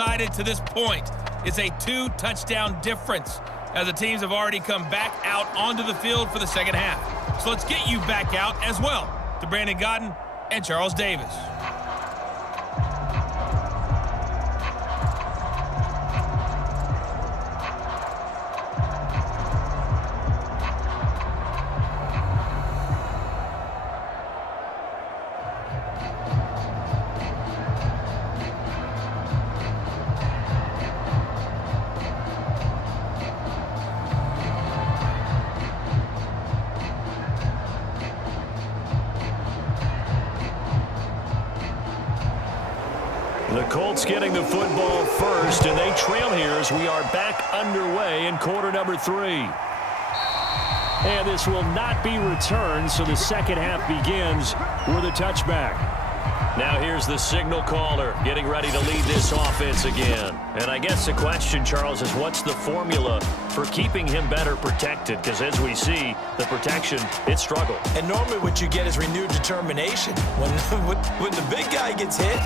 decided to this point. It's a 2-touchdown difference as the teams have already come back out onto the field for the second half. So let's get you back out as well to Brandon Godden and Charles Davis. The Colts getting the football first, and they trail here as we are back underway in quarter number 3. And this will not be returned, so the second half begins with a touchback. Now here's the signal caller getting ready to lead this offense again. And I guess the question, Charles, is what's the formula for keeping him better protected? Because as we see, the protection, it struggled. And normally what you get is renewed determination. When the big guy gets hit,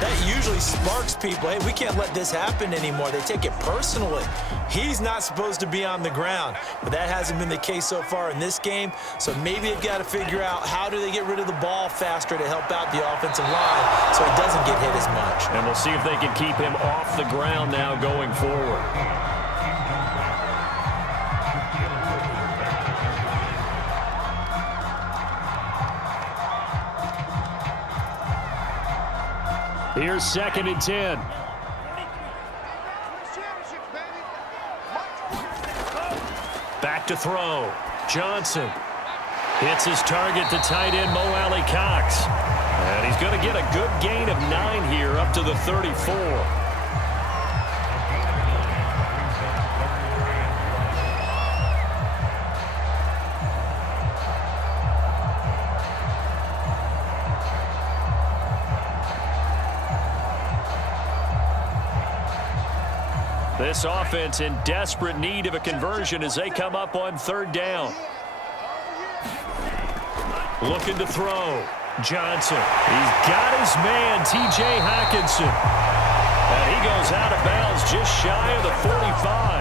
that usually sparks people. Hey, we can't let this happen anymore. They take it personally. He's not supposed to be on the ground, but that hasn't been the case so far in this game. So maybe they've got to figure out how do they get rid of the ball faster to help out the offensive line so he doesn't get hit as much. And we'll see if they can keep him off the ground now going forward. Here's 2nd and 10. Back to throw. Johnson hits his target to tight end Mo Alley Cox. And he's going to get a good gain of 9 here up to the 34. This offense in desperate need of a conversion as they come up on 3rd down. Looking to throw. Johnson. He's got his man, T.J. Hockenson. And he goes out of bounds just shy of the 45.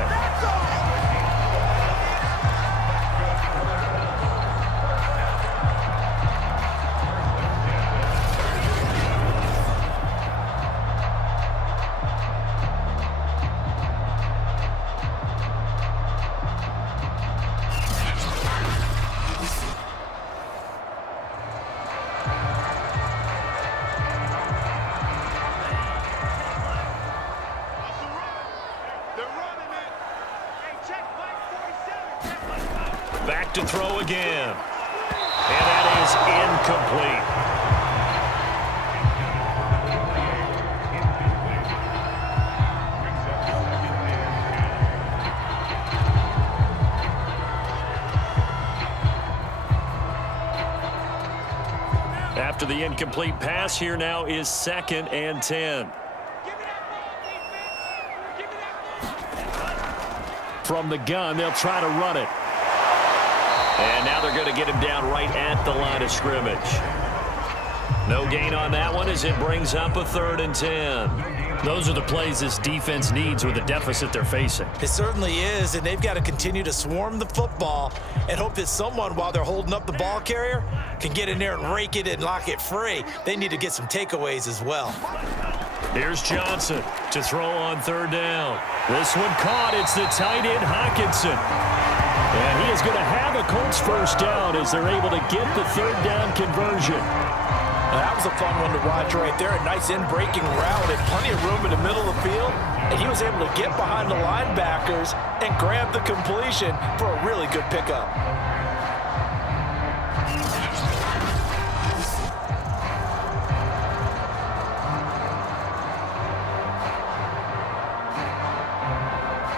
Back to throw again. And that is incomplete. After the incomplete pass, here now is 2nd and 10. From the gun, they'll try to run it. And now they're going to get him down right at the line of scrimmage. No gain on that one as it brings up a 3rd and 10. Those are the plays this defense needs with the deficit they're facing. It certainly is, and they've got to continue to swarm the football and hope that someone, while they're holding up the ball carrier, can get in there and rake it and lock it free. They need to get some takeaways as well. Here's Johnson to throw on 3rd down. This one caught. It's the tight end Hockenson. And he is going to have a Colts 1st down as they're able to get the 3rd down conversion. That was a fun one to watch right there. A nice in-breaking route and plenty of room in the middle of the field. And he was able to get behind the linebackers and grab the completion for a really good pickup.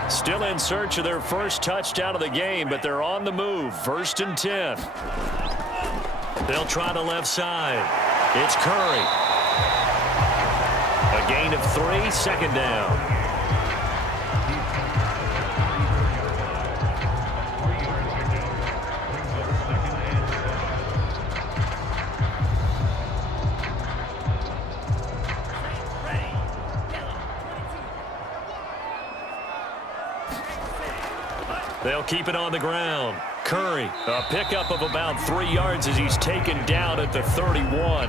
Still in search of their first touchdown of the game, but they're on the move. 1st and 10. They'll try the left side. It's Curry. A gain of 3, 2nd down. They'll keep it on the ground. Curry, a pickup of about 3 yards as he's taken down at the 31.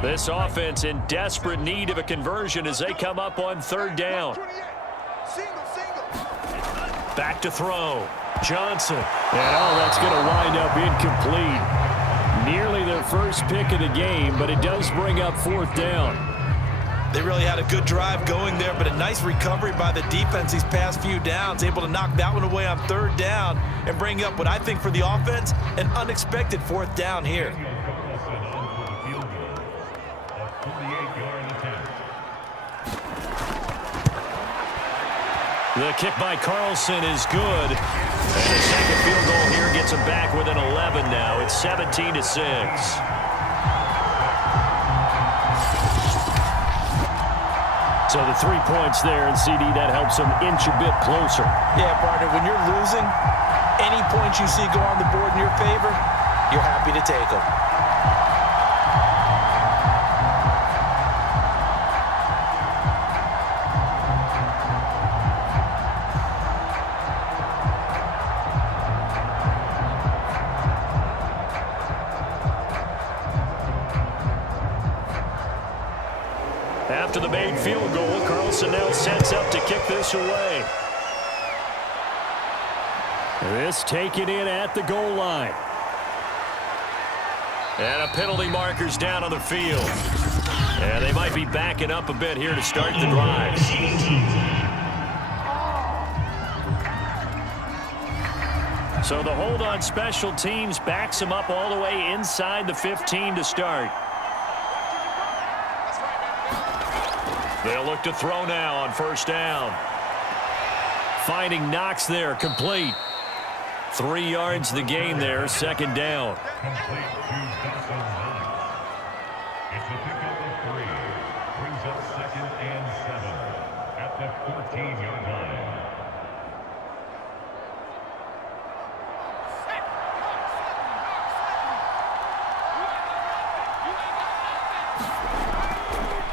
This offense in desperate need of a conversion as they come up on 3rd down. Back to throw. Johnson. And that's going to wind up incomplete. Nearly their first pick of the game, but it does bring up 4th down. They really had a good drive going there, but a nice recovery by the defense these past few downs, able to knock that one away on 3rd down and bring up what I think for the offense, an unexpected 4th down here. The kick by Carlson is good. And the second field goal here gets him back within 11 now. It's 17-6. So the 3 points there, and CD, that helps them inch a bit closer. Yeah, partner, when you're losing, any points you see go on the board in your favor, you're happy to take them. After the made field goal, Carlson now sets up to kick this away. This taken in at the goal line. And a penalty marker's down on the field. And they might be backing up a bit here to start the drive. So the hold on special teams backs them up all the way inside the 15 to start. They'll look to throw now on 1st down. Finding Knox there, complete. 3 yards the gain there, 2nd down. It's a pickup of 3. Brings up 2nd and 7 at the 14-yard line.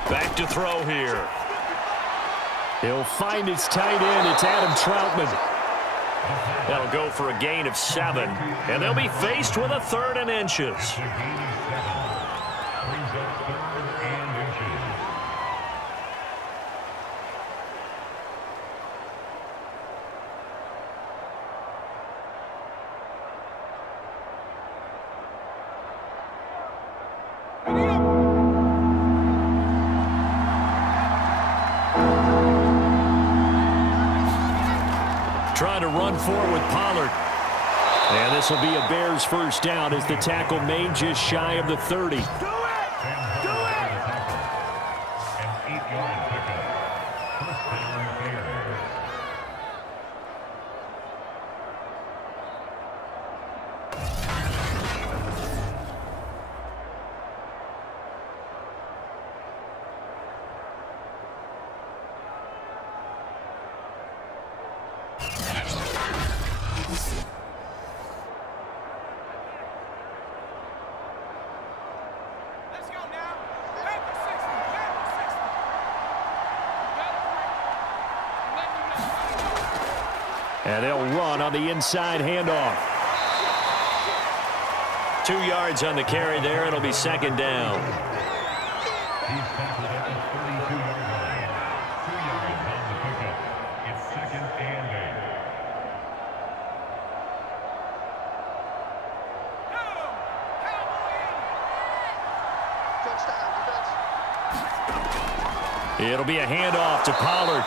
Back to throw here. He'll find his tight end. It's Adam Troutman. That'll go for a gain of 7. And they'll be faced with a 3rd and inches. Brings up 3rd and inches. Trying to run forward with Pollard. And this will be a Bears 1st down as the tackle made just shy of the 30. An 8-yard pickup. 1st down Bears. And they'll run on the inside handoff. 2 yards on the carry there. It'll be 2nd down. He's tackled at the 32-yard line. 2 yards on the pickup. It's 2nd and 8. It'll be a handoff to Pollard.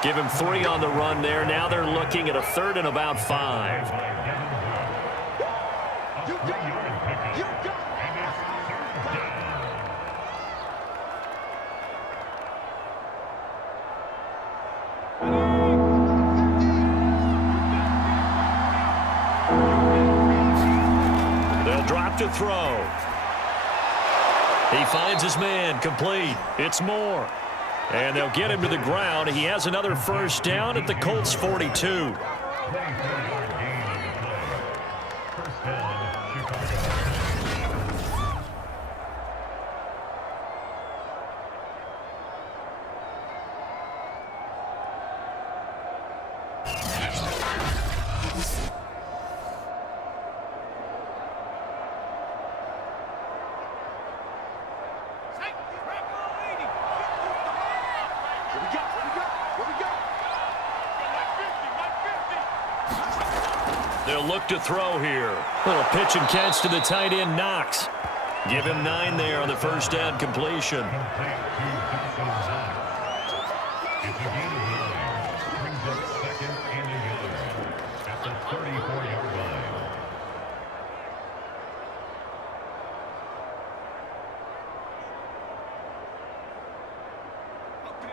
Give him 3 on the run there. Now they're looking at a 3rd and about 5. They'll drop to throw. He finds his man, complete. It's Moore. And they'll get him to the ground. He has another 1st down at the Colts 42. 24-yard gain on the play. 1st down, They'll look to throw here. Little pitch and catch to the tight end, Knox. Give him 9 there on the first down completion. It's a gain of 9. Brings up 2nd and 11 at the 34-yard line.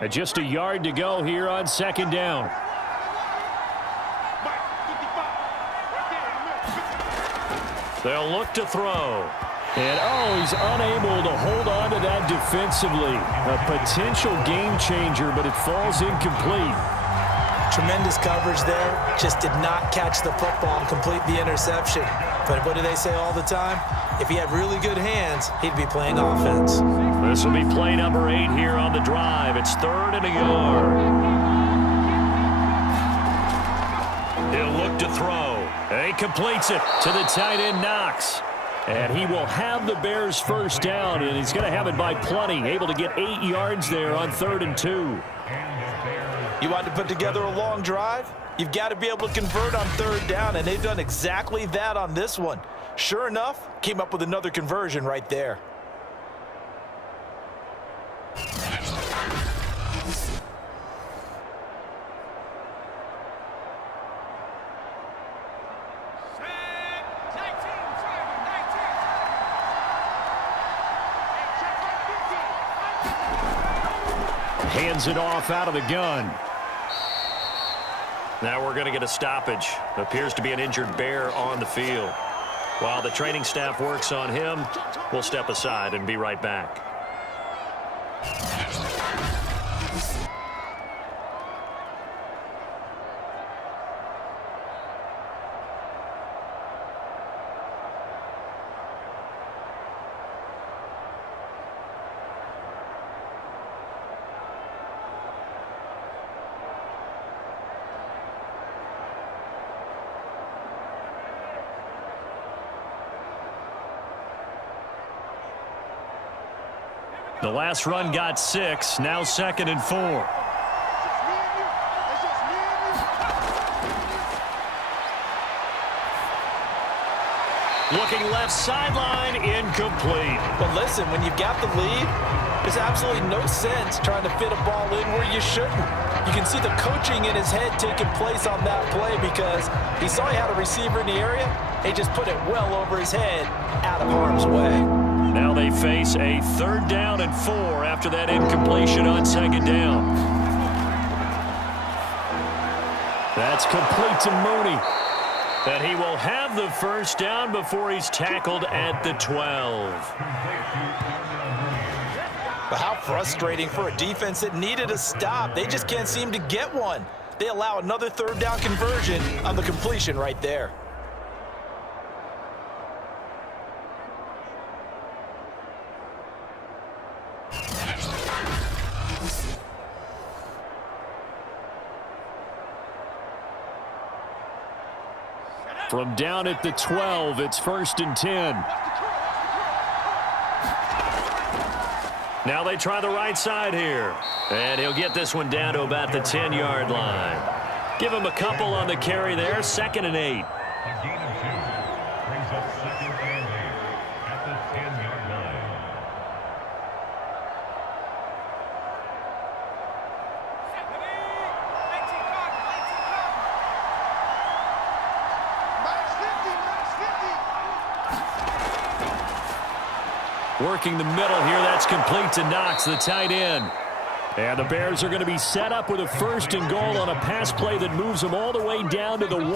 And just a yard to go here on 2nd down. They'll look to throw. And, he's unable to hold on to that defensively. A potential game changer, but it falls incomplete. Tremendous coverage there. Just did not catch the football and complete the interception. But what do they say all the time? If he had really good hands, he'd be playing offense. This will be play number 8 here on the drive. It's 3rd and a yard. He'll look to throw. And he completes it to the tight end, Knox. And he will have the Bears first down, and he's going to have it by plenty. Able to get 8 yards there on 3rd and 2. You want to put together a long drive? You've got to be able to convert on 3rd down, and they've done exactly that on this one. Sure enough, came up with another conversion right there. Hands it off out of the gun. Now we're going to get a stoppage. Appears to be an injured Bear on the field. While the training staff works on him, we'll step aside and be right back. The last run got 6, now 2nd and 4. Looking left sideline, incomplete. But listen, when you've got the lead, there's absolutely no sense trying to fit a ball in where you shouldn't. You can see the coaching in his head taking place on that play because he saw he had a receiver in the area. He just put it well over his head, out of harm's way. Now they face a 3rd down and 4 after that incompletion on 2nd down. That's complete to Mooney. And he will have the first down before he's tackled at the 12. But how frustrating for a defense that needed a stop. They just can't seem to get one. They allow another 3rd down conversion on the completion right there. From down at the 12, it's 1st and 10. Now they try the right side here. And he'll get this one down to about the 10-yard line. Give him a couple on the carry there, 2nd and 8. A gain of 2 brings up 2nd and 8 at the 10-yard line. Working the middle here, that's complete to Knox, the tight end. And the Bears are going to be set up with a 1st and goal on a pass play that moves them all the way down to the 1.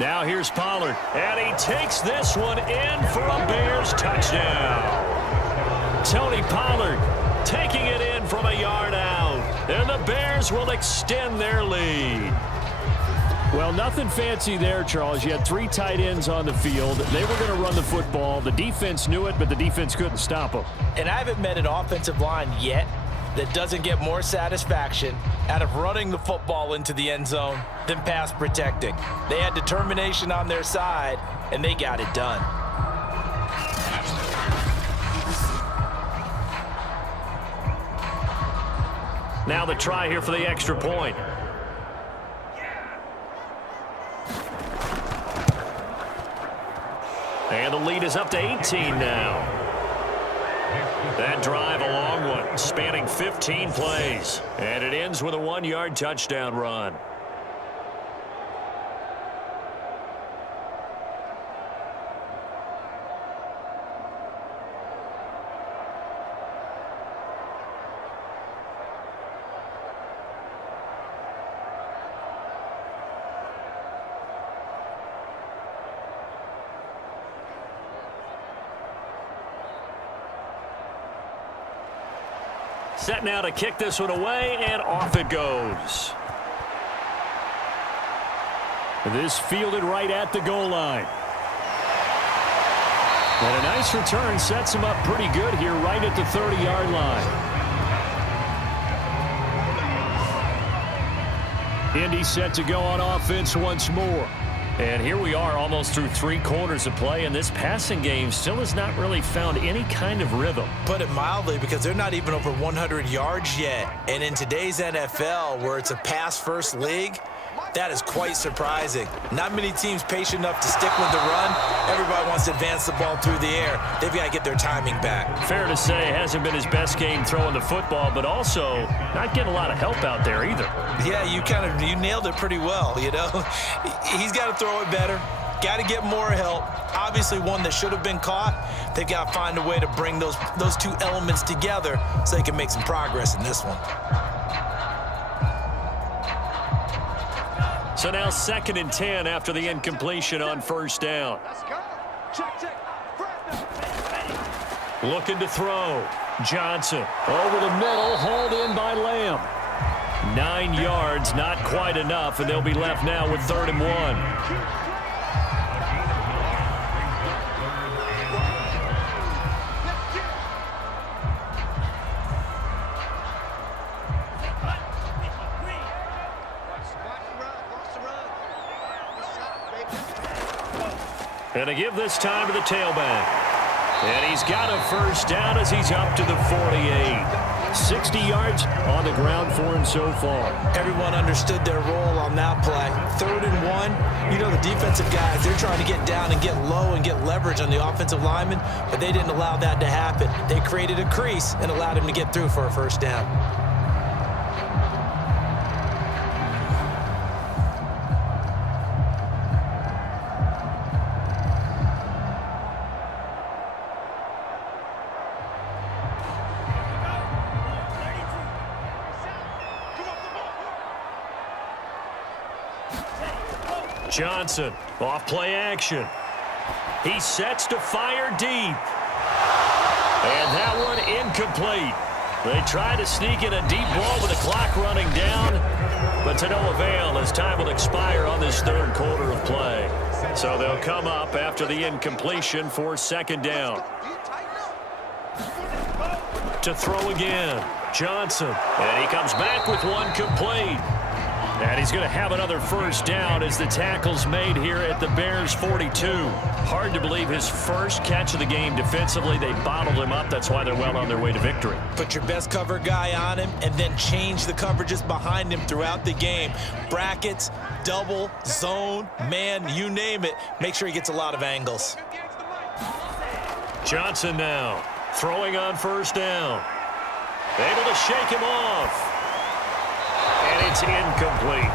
Now here's Pollard, and he takes this one in for a Bears touchdown. Tony Pollard taking it in from a yard out, and the Bears will extend their lead. Well, nothing fancy there, Charles. You had 3 tight ends on the field. They were going to run the football. The defense knew it, but the defense couldn't stop them. And I haven't met an offensive line yet that doesn't get more satisfaction out of running the football into the end zone than pass protecting. They had determination on their side, and they got it done. Now the try here for the extra point. And the lead is up to 18 now. That drive, a long one, spanning 15 plays. And it ends with a 1-yard touchdown run. Set now to kick this one away, and off it goes. This fielded right at the goal line. And a nice return sets him up pretty good here right at the 30-yard line. Indy set to go on offense once more. And here we are almost through 3 quarters of play, and this passing game still has not really found any kind of rhythm. Put it mildly, because they're not even over 100 yards yet. And in today's NFL, where it's a pass-first league, that is quite surprising. Not many teams patient enough to stick with the run. Everybody wants to advance the ball through the air. They've got to get their timing back. Fair to say, it hasn't been his best game throwing the football, but also not getting a lot of help out there either. Yeah, you nailed it pretty well, you know. He's got to throw it better. Got to get more help. Obviously one that should have been caught. They've got to find a way to bring those 2 elements together so they can make some progress in this one. So now 2nd and 10 after the incompletion on first down. Looking to throw. Johnson over the middle, hauled in by Lamb. 9 yards, not quite enough, and they'll be left now with 3rd and 1. And to give this time to the tailback. And he's got a first down as he's up to the 48. 60 yards on the ground for him so far. Everyone understood their role on that play. 3rd and 1. You know, the defensive guys, they're trying to get down and get low and get leverage on the offensive lineman, but they didn't allow that to happen. They created a crease and allowed him to get through for a first down. Johnson, off play action. He sets to fire deep. And that one incomplete. They try to sneak in a deep ball with the clock running down, but to no avail as time will expire on this 3rd quarter of play. So they'll come up after the incompletion for 2nd down. To throw again, Johnson. And he comes back with one complete. And he's going to have another first down as the tackle's made here at the Bears 42. Hard to believe his first catch of the game defensively. They bottled him up. That's why they're well on their way to victory. Put your best cover guy on him and then change the coverages behind him throughout the game. Brackets, double, zone, man, you name it. Make sure he gets a lot of angles. Johnson now throwing on first down. Able to shake him off. And it's incomplete.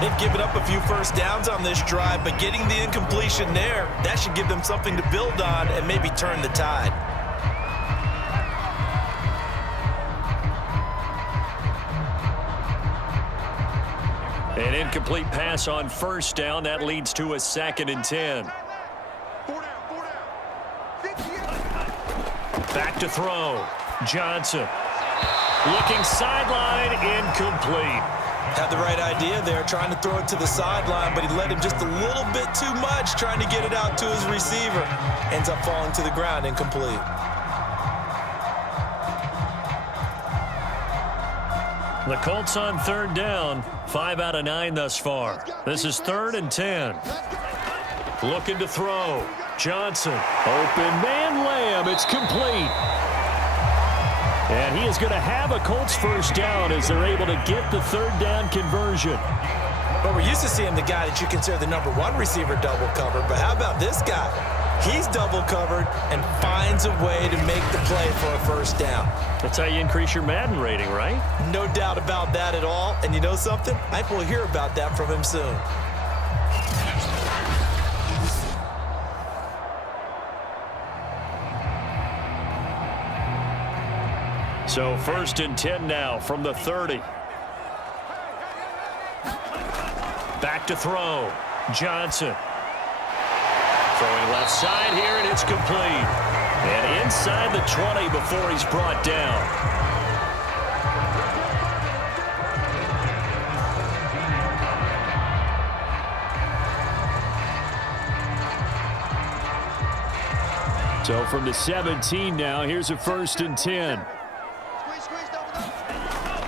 They've given up a few first downs on this drive, but getting the incompletion there, that should give them something to build on and maybe turn the tide. An incomplete pass on first down. That leads to a 2nd and 10. Back to throw. Johnson. Looking sideline, incomplete. Had the right idea there, trying to throw it to the sideline, but he led him just a little bit too much, trying to get it out to his receiver. Ends up falling to the ground, incomplete. The Colts on 3rd down. 5 out of 9 thus far. This is 3rd and 10. Looking to throw. Johnson. Open man, Lamb. It's complete. And he is going to have a Colts first down as they're able to get the 3rd down conversion. But we're used to seeing the guy that you consider the number 1 receiver double covered. But how about this guy? He's double covered and finds a way to make the play for a first down. That's how you increase your Madden rating, right? No doubt about that at all. And you know something? I think we'll hear about that from him soon. So 1st and 10 now from the 30. Back to throw. Johnson. Throwing left side here, and it's complete. And inside the 20 before he's brought down. So from the 17 now, here's a 1st and 10.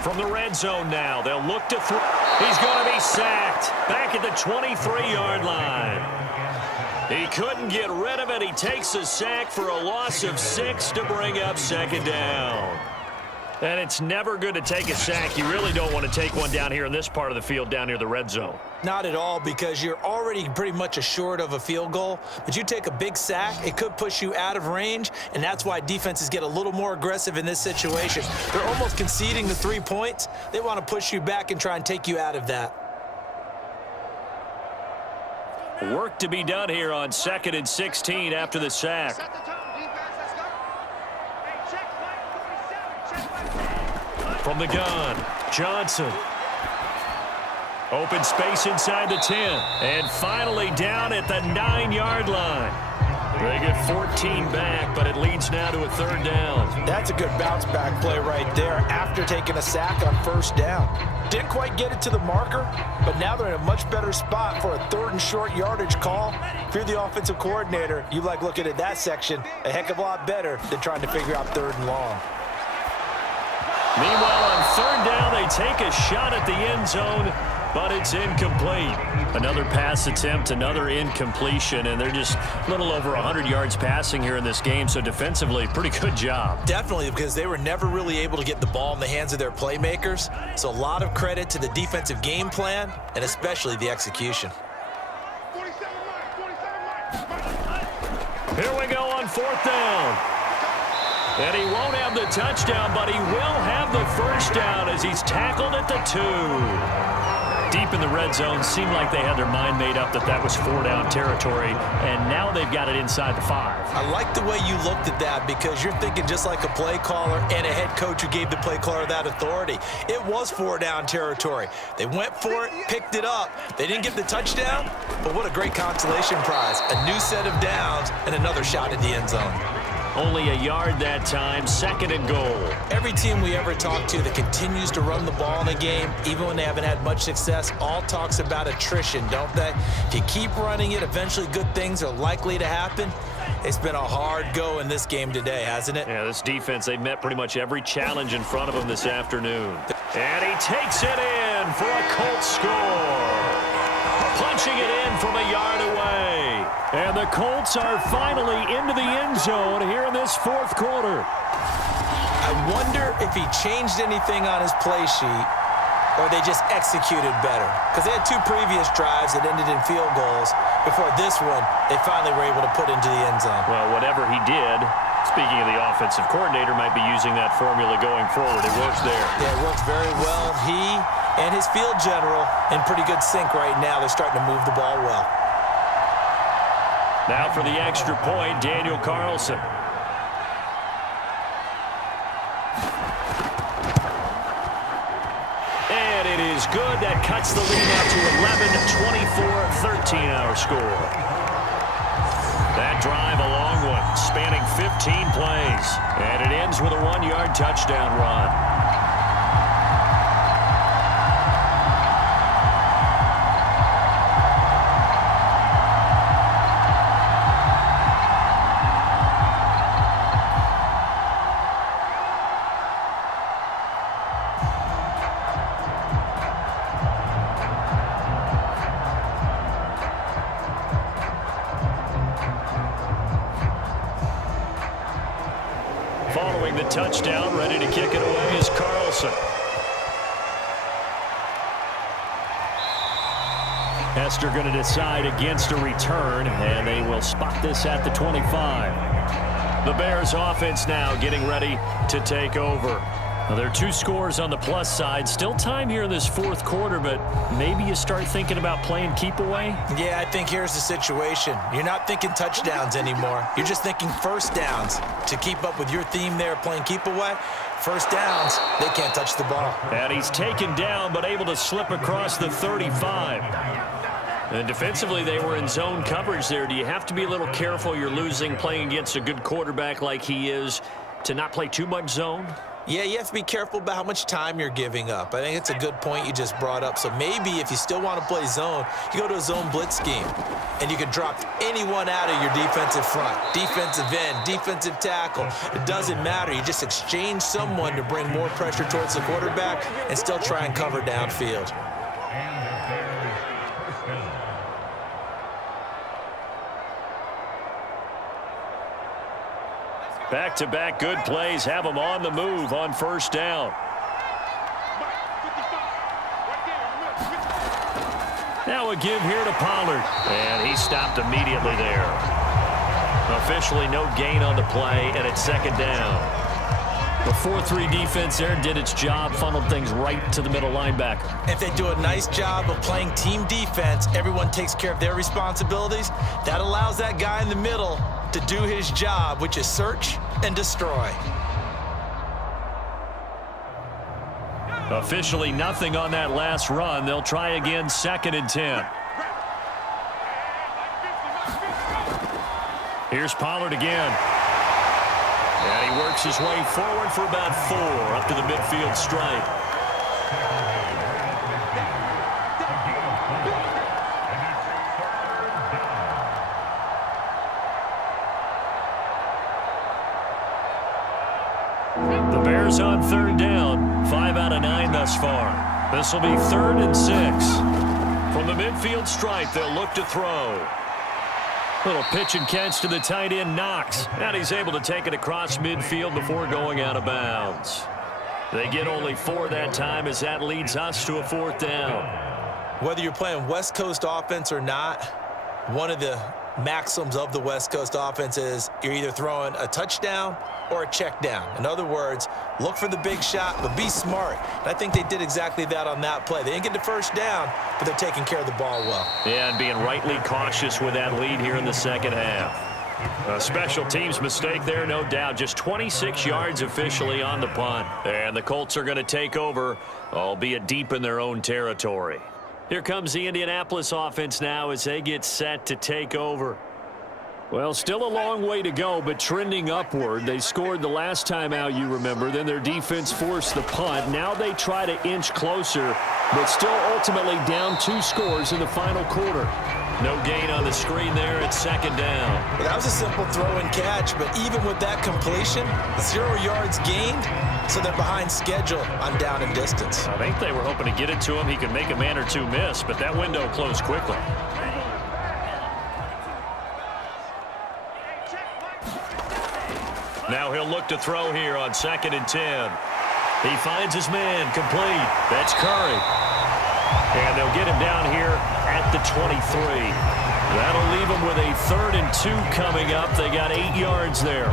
From the red zone now, they'll look to throw. He's going to be sacked back at the 23-yard line. He couldn't get rid of it. He takes a sack for a loss of 6 to bring up 2nd down. And it's never good to take a sack. You really don't want to take one down here in this part of the field down near the red zone. Not at all, because you're already pretty much assured of a field goal. But you take a big sack, it could push you out of range, and that's why defenses get a little more aggressive in this situation. They're almost conceding the 3 points. They want to push you back and try and take you out of that. Work to be done here on 2nd and 16 after the sack. From the gun, Johnson. Open space inside the 10. And finally down at the 9-yard line. They get 14 back, but it leads now to a 3rd down. That's a good bounce-back play right there after taking a sack on 1st down. Didn't quite get it to the marker, but now they're in a much better spot for a 3rd and short yardage call. If you're the offensive coordinator, you like looking at that section a heck of a lot better than trying to figure out 3rd and long. Meanwhile, on 3rd down, they take a shot at the end zone, but it's incomplete. Another pass attempt, another incompletion, and they're just a little over 100 yards passing here in this game, so defensively, pretty good job. Definitely, because they were never really able to get the ball in the hands of their playmakers, so a lot of credit to the defensive game plan and especially the execution. Here we go on 4th down. And he won't have the touchdown, but he will have the first down as he's tackled at the 2. Deep in the red zone, seemed like they had their mind made up that that was 4-down territory, and now they've got it inside the 5. I like the way you looked at that, because you're thinking just like a play caller and a head coach who gave the play caller that authority. It was 4-down territory. They went for it, picked it up. They didn't get the touchdown, but what a great consolation prize. A new set of downs and another shot at the end zone. Only a yard that time, 2nd and goal. Every team we ever talk to that continues to run the ball in a game, even when they haven't had much success, all talks about attrition, don't they? If you keep running it, eventually good things are likely to happen. It's been a hard go in this game today, hasn't it? Yeah, this defense, they've met pretty much every challenge in front of them this afternoon. And he takes it in for a Colts score. Punching it in from a yard away. And the Colts are finally into the end zone here in this 4th quarter. I wonder if he changed anything on his play sheet or they just executed better. Because they had 2 previous drives that ended in field goals. Before this one, they finally were able to put into the end zone. Well, whatever he did, speaking of the offensive coordinator, might be using that formula going forward. It works there. Yeah, it works very well. He and his field general in pretty good sync right now. They're starting to move the ball well. Now for the extra point, Daniel Carlson. And it is good. That cuts the lead out to 11, 24-13 our score. That drive, a long one, spanning 15 plays. And it ends with a 1-yard touchdown run. Following the touchdown, ready to kick it away is Carlson. Hester going to decide against a return, and they will spot this at the 25. The Bears offense now getting ready to take over. Now, there are 2 scores on the plus side. Still time here in this fourth quarter, but maybe you start thinking about playing keep away? Yeah, I think here's the situation. You're not thinking touchdowns anymore. You're just thinking first downs. To keep up with your theme there, playing keep away, first downs, they can't touch the ball. And he's taken down, but able to slip across the 35. And defensively, they were in zone coverage there. Do you have to be a little careful? You're losing, playing against a good quarterback like he is, to not play too much zone? Yeah, you have to be careful about how much time you're giving up. I think it's a good point you just brought up. So maybe if you still want to play zone, you go to a zone blitz scheme, and you can drop anyone out of your defensive front, defensive end, defensive tackle. It doesn't matter. You just exchange someone to bring more pressure towards the quarterback and still try and cover downfield. Back-to-back good plays have them on the move on first down. Now a give here to Pollard. And he stopped immediately there. Officially no gain on the play, and it's second down. The 4-3 defense there did its job, funneled things right to the middle linebacker. If they do a nice job of playing team defense, everyone takes care of their responsibilities. That allows that guy in the middle to do his job, which is search and destroy. Officially nothing on that last run. They'll try again, 2nd and 10. Here's Pollard again. And he works his way forward for about 4 up to the midfield stripe. The Bears on 3rd down, 5 out of 9 thus far. This will be 3rd and 6. From the midfield stripe, they'll look to throw. Little pitch and catch to the tight end, Knox. And he's able to take it across midfield before going out of bounds. They get only 4 that time as that leads us to a 4th down. Whether you're playing West Coast offense or not, one of the maxims of the West Coast offense is you're either throwing a touchdown or a check down. In other words, look for the big shot, but be smart. And I think they did exactly that on that play. They didn't get the first down, but they're taking care of the ball well. Yeah, and being rightly cautious with that lead here in the second half. A special teams mistake there, no doubt. Just 26 yards officially on the punt. And the Colts are going to take over, albeit deep in their own territory. Here comes the Indianapolis offense now as they get set to take over. Well, still a long way to go, but trending upward. They scored the last time out, you remember. Then their defense forced the punt. Now they try to inch closer, but still ultimately down 2 scores in the final quarter. No gain on the screen there at 2nd down. Well, that was a simple throw and catch, but even with that completion, 0 yards gained, so they're behind schedule on down and distance. I think they were hoping to get it to him. He could make a man or 2 miss, but that window closed quickly. Now he'll look to throw here on 2nd and 10. He finds his man complete. That's Curry. And they'll get him down here at the 23. That'll leave him with a 3rd and 2 coming up. They got 8 yards there.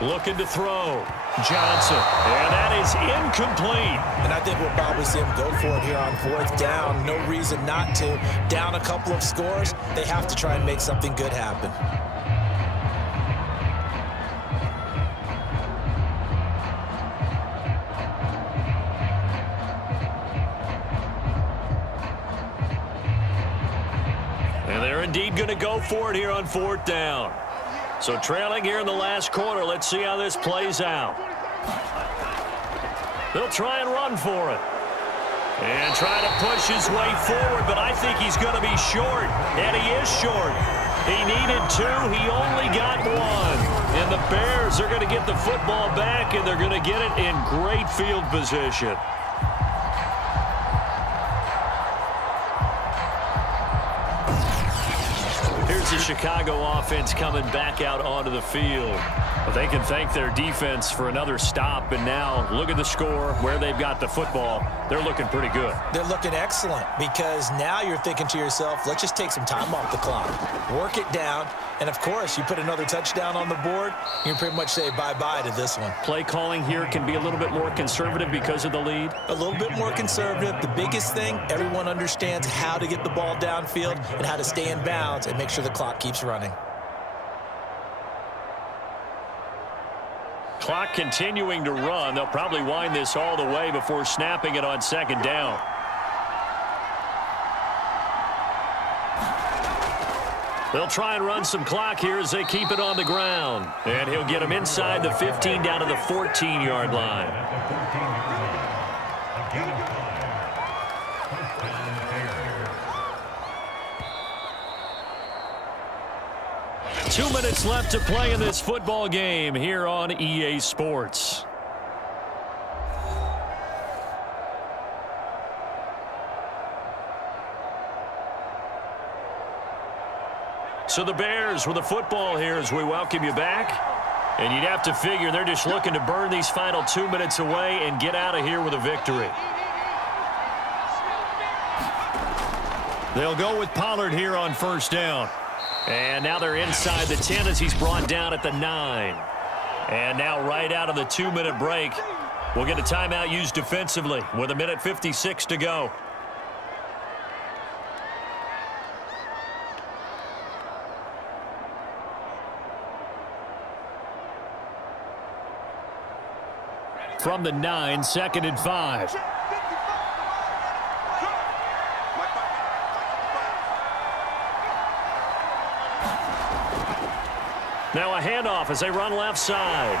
Looking to throw. Johnson. And that is incomplete. And I think we'll probably see him go for it here on 4th down. No reason not to. Down a couple of scores, they have to try and make something good happen. And they're indeed going to go for it here on 4th down. So trailing here in the last quarter, let's see how this plays out. They'll try and run for it. And try to push his way forward, but I think he's going to be short. And he is short. He needed 2. He only got 1. And the Bears are going to get the football back, and they're going to get it in great field position. Here's the Chicago offense coming back out onto the field. But they can thank their defense for another stop. And now look at the score, where they've got the football. They're looking pretty good. They're looking excellent because now you're thinking to yourself, let's just take some time off the clock. Work it down. And, of course, you put another touchdown on the board, you can pretty much say bye-bye to this one. Play calling here can be a little bit more conservative because of the lead. A little bit more conservative. The biggest thing, everyone understands how to get the ball downfield and how to stay in bounds and make sure the clock keeps running. Clock continuing to run. They'll probably wind this all the way before snapping it on 2nd down. They'll try and run some clock here as they keep it on the ground. And he'll get him inside the 15 down to the 14-yard line. At the 14-yard line. Again, 5. 2 minutes left to play in this football game here on EA Sports. So the Bears with the football here as we welcome you back. And you'd have to figure they're just looking to burn these final 2 minutes away and get out of here with a victory. They'll go with Pollard here on 1st down. And now they're inside the 10 as he's brought down at the 9. And now right out of the 2-minute break, we'll get a timeout used defensively with 1:56 to go. From the 9, 2nd and 5. Now a handoff as they run left side.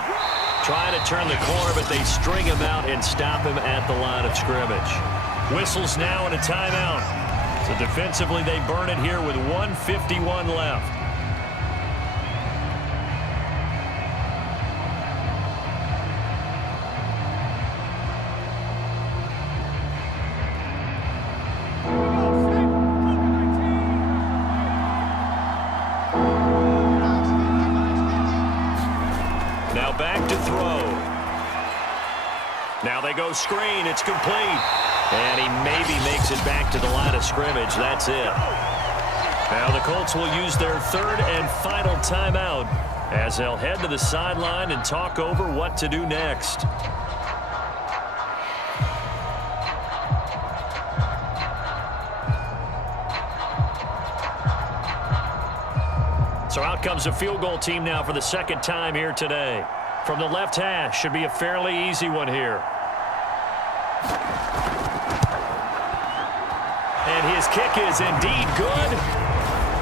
Trying to turn the corner, but they string him out and stop him at the line of scrimmage. Whistles now and a timeout. So defensively they burn it here with 1:51 left. Now they go screen. It's complete. And he maybe makes it back to the line of scrimmage. That's it. Now the Colts will use their 3rd and final timeout as they'll head to the sideline and talk over what to do next. So out comes the field goal team now for the 2nd time here today. From the left hash, should be a fairly easy one here. And his kick is indeed good.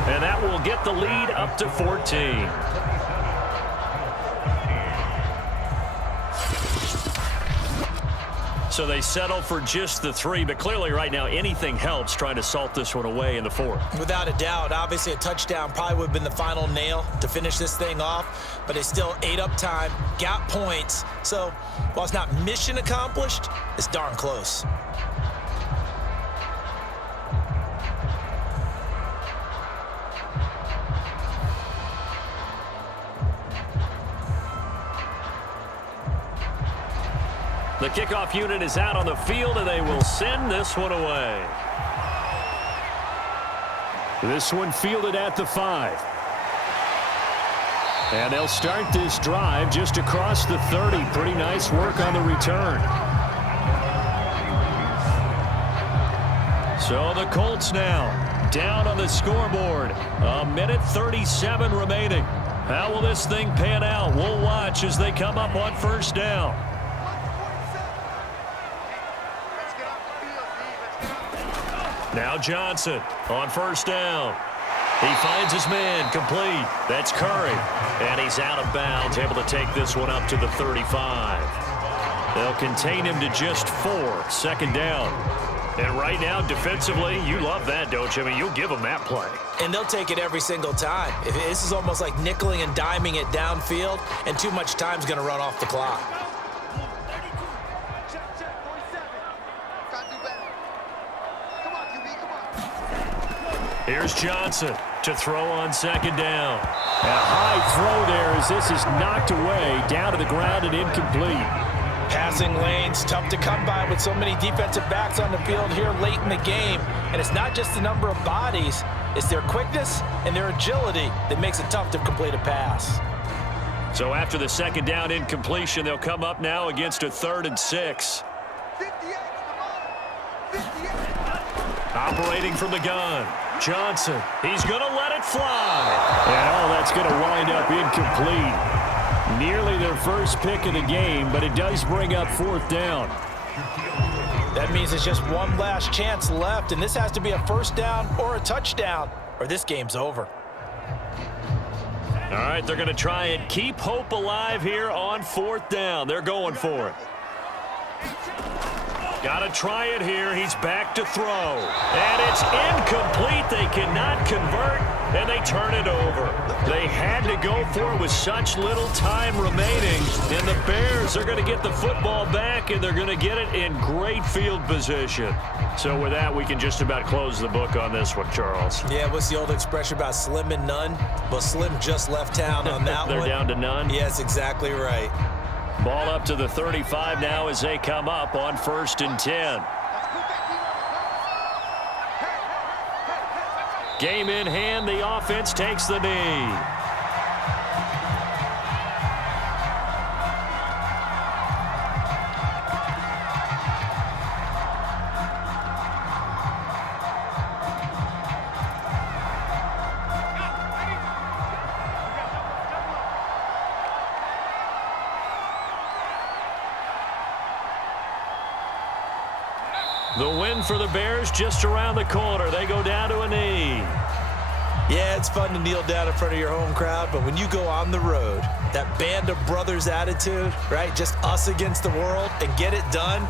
And that will get the lead up to 14. So they settle for just the 3, but clearly right now anything helps trying to salt this one away in the 4th. Without a doubt, obviously a touchdown probably would have been the final nail to finish this thing off, but they still ate up time, got points. So while it's not mission accomplished, it's darn close. The kickoff unit is out on the field, and they will send this one away. This one fielded at the 5. And they'll start this drive just across the 30. Pretty nice work on the return. So the Colts now down on the scoreboard. 1:37 remaining. How will this thing pan out? We'll watch as they come up on first down. Now Johnson on first down. He finds his man, complete. That's Curry. And he's out of bounds, able to take this one up to the 35. They'll contain him to just 4, second down. And right now, defensively, you love that, don't you? I mean, you'll give them that play. And they'll take it every single time. This is almost like nickeling and diming it downfield, and too much time's going to run off the clock. Here's Johnson to throw on second down. And a high throw there as this is knocked away, down to the ground and incomplete. Passing lanes, tough to come by with so many defensive backs on the field here late in the game. And it's not just the number of bodies, it's their quickness and their agility that makes it tough to complete a pass. So after the second down incompletion, they'll come up now against a 3rd and 6. Operating from the gun. Johnson, he's going to let it fly. And that's going to wind up incomplete. Nearly their first pick of the game, but it does bring up 4th down. That means it's just one last chance left, and this has to be a first down or a touchdown, or this game's over. All right, they're going to try and keep hope alive here on 4th down. They're going for it. Got to try it here. He's back to throw. And it's incomplete. They cannot convert, and they turn it over. They had to go for it with such little time remaining. And the Bears are going to get the football back, and they're going to get it in great field position. So with that, we can just about close the book on this one, Charles. Yeah, what's the old expression about slim and none? Well, Slim just left town on that They're one. down to none? Yes, exactly right. Ball up to the 35 now as they come up on 1st and 10. Game in hand, the offense takes the knee. The win for the Bears just around the corner. They go down to a knee. Yeah, it's fun to kneel down in front of your home crowd, but when you go on the road, that band of brothers attitude, right, just us against the world, and get it done,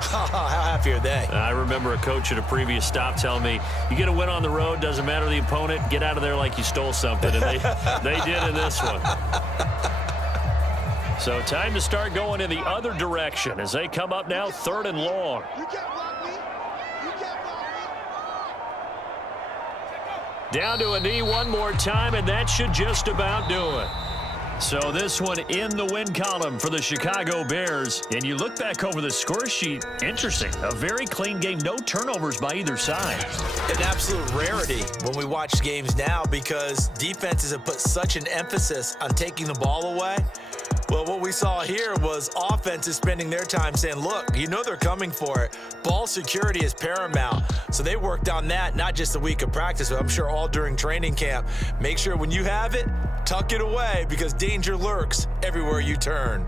how happy are they? I remember a coach at a previous stop telling me, you get a win on the road, doesn't matter the opponent, get out of there like you stole something, and they did in this one. So time to start going in the other direction as they come up now 3rd and long. Down to a knee one more time, and that should just about do it. So this one in the win column for the Chicago Bears. And you look back over the score sheet, interesting. A very clean game, no turnovers by either side. An absolute rarity when we watch games now because defenses have put such an emphasis on taking the ball away. Well, what we saw here was offenses spending their time saying, look, you know they're coming for it. Ball security is paramount. So they worked on that, not just a week of practice, but I'm sure all during training camp. Make sure when you have it, tuck it away because danger lurks everywhere you turn.